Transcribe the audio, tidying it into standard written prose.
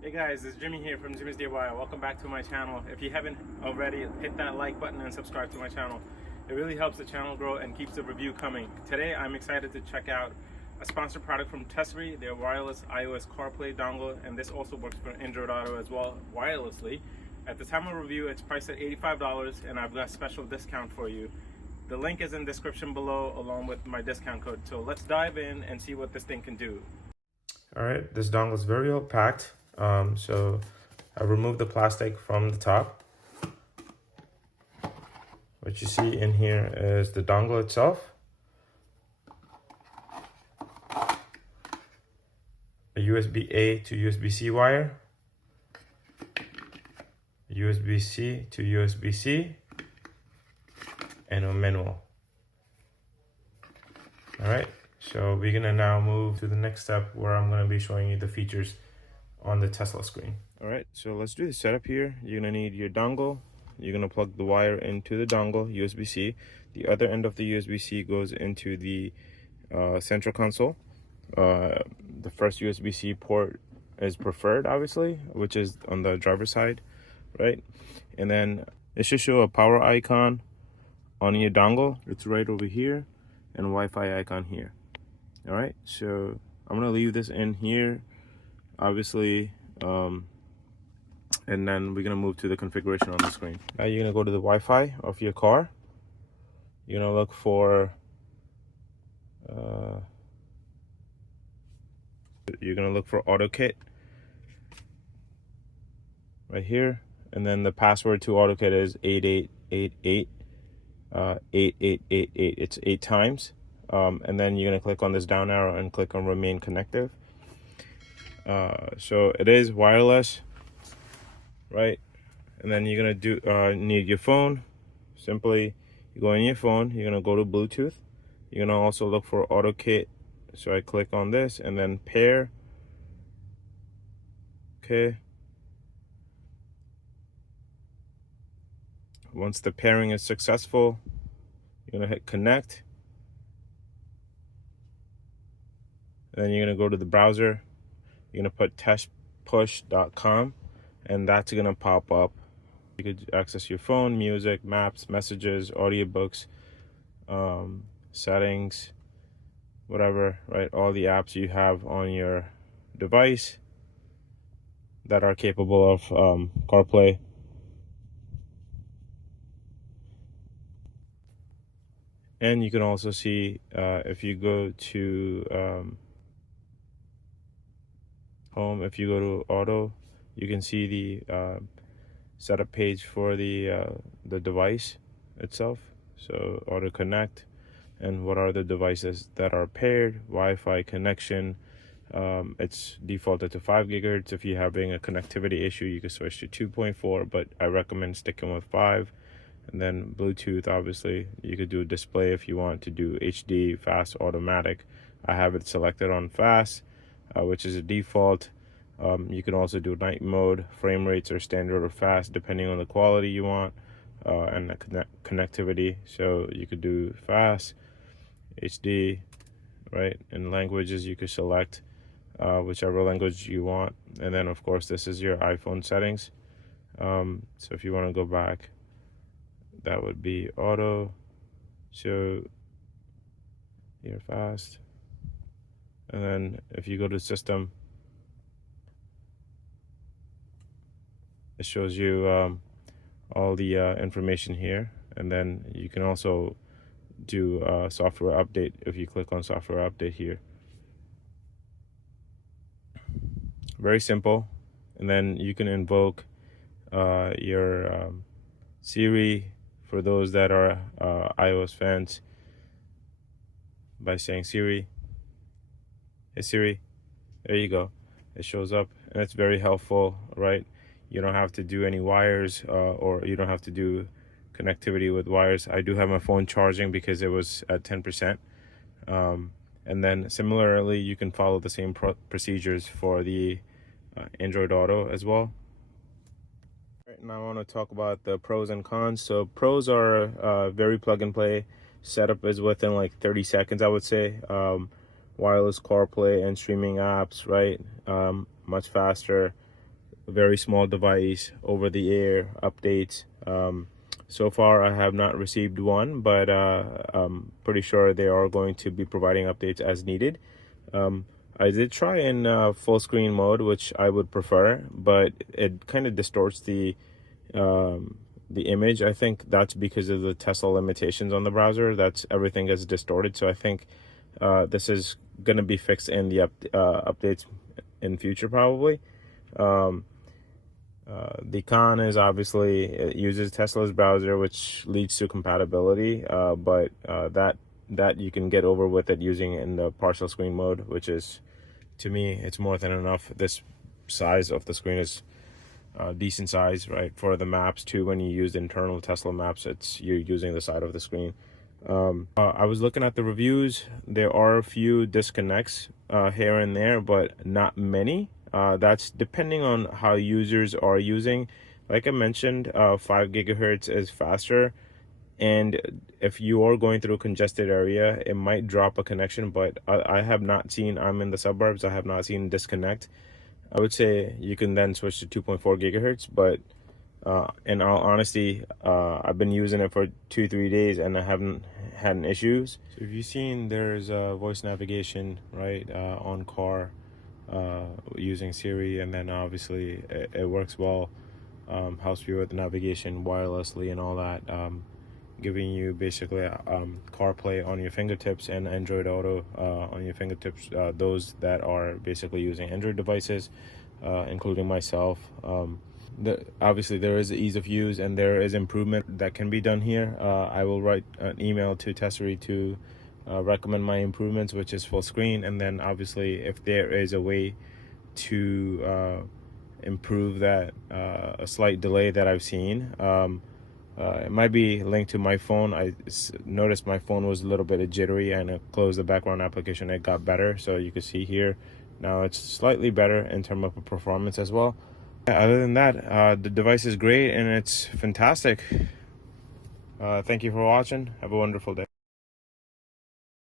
Hey guys, it's Jimmy here from Jimmy's DIY. Welcome back to my channel. If you haven't already, hit that like button and subscribe to my channel. It really helps the channel grow and keeps the review coming. Today I'm excited to check out a sponsored product from Tesery, their wireless iOS CarPlay dongle, and this also works for Android Auto as well wirelessly. At the time of review, it's priced at $85 and I've got a special discount for you. The link is in the description below along with my discount code. So let's dive in and see what this thing can do. All right, this dongle is very well packed. So I removed the plastic from the top. What you see in here is the dongle itself, a USB-A to USB-C wire, USB-C to USB-C, and a manual. All right, so we're gonna now move to the next step where I'm gonna be showing you the features on the Tesla screen. All right, so let's do the setup here. You're gonna need your dongle. You're gonna plug the wire into the dongle, USB-C. The other end of the USB-C goes into the central console. The first USB-C port is preferred, obviously, which is on the driver's side, right? And then it should show a power icon on your dongle. It's right over here, and Wi-Fi icon here. All right, so I'm gonna leave this in here, obviously, and then we're gonna move to the configuration on the screen. Now you're gonna go to the Wi-Fi of your car. You're gonna look for AutoKit right here, and then the password to AutoKit is 8888 8888. It's 8 times, and then you're gonna click on this down arrow and click on Remain Connected. So it is wireless, right? And then you're gonna need your phone. Simply, you go in your phone. You're gonna go to Bluetooth. You're gonna also look for AutoKit. So I click on this and then pair. Okay. Once the pairing is successful, you're gonna hit connect. And then you're gonna go to the browser. You're gonna put testpush.com, and that's gonna pop up. You could access your phone, music, maps, messages, audiobooks, settings, whatever, right? All the apps you have on your device that are capable of CarPlay. And you can also see if you go to home, if you go to auto, you can see the setup page for the device itself. So auto connect, and what are the devices that are paired, Wi-Fi connection. It's defaulted to 5 gigahertz. If you're having a connectivity issue, you can switch to 2.4, but I recommend sticking with 5. And then Bluetooth, obviously, you could do a display if you want to do HD, fast, automatic. I have it selected on fast, which is a default. You can also do night mode. Frame rates are standard or fast depending on the quality you want and the connectivity. So you could do fast, HD, right? And languages, you could select whichever language you want. And then of course this is your iPhone settings. So if you want to go back, that would be auto. So you're fast. And then if you go to system, it shows you all the information here. And then you can also do software update if you click on software update here. Very simple. And then you can invoke your Siri for those that are iOS fans by saying Siri. Hey Siri. There you go. It shows up, and it's very helpful, right? You don't have to do any wires or you don't have to do connectivity with wires. I do have my phone charging because it was at 10%. And then similarly, you can follow the same procedures for the Android Auto as well. Right, now I want to talk about the pros and cons. So pros are very plug and play. Setup is within like 30 seconds, I would say. Wireless CarPlay and streaming apps, right? Much faster. a very small device, over-the-air updates. So far, I have not received one, but I'm pretty sure they are going to be providing updates as needed. I did try in full screen mode, which I would prefer, but it kind of distorts the image. I think that's because of the Tesla limitations on the browser. That's everything gets distorted. So I think this is going to be fixed in the updates in future probably. The con is obviously it uses Tesla's browser, which leads to compatibility, but that you can get over with it using it in the partial screen mode, which is, to me, it's more than enough. This size of the screen is decent size, right? For the maps too, when you use internal Tesla maps, you're using the side of the screen. I was looking at the reviews. There are a few disconnects here and there, but not many. That's depending on how users are using. Like I mentioned, 5 gigahertz is faster, and if you are going through a congested area, it might drop a connection, but I have not seen, I'm in the suburbs, I have not seen disconnect. I would say you can then switch to 2.4 gigahertz, but in all honesty, I've been using it for 2-3 days and I haven't had any issues. So if you've seen, there's voice navigation, right, on car using Siri, and then obviously it works well, helps you with navigation wirelessly and all that, giving you basically CarPlay on your fingertips and Android Auto on your fingertips, those that are basically using Android devices, including myself. Obviously there is ease of use and there is improvement that can be done here. I will write an email to Tesery to recommend my improvements, which is full screen, and then obviously if there is a way to improve that, a slight delay that I've seen, it might be linked to my phone. I noticed my phone was a little bit jittery, and I closed the background application, it got better. So you can see here now it's slightly better in terms of performance as well. Other than that, the device is great and it's fantastic. Thank you for watching. Have a wonderful day.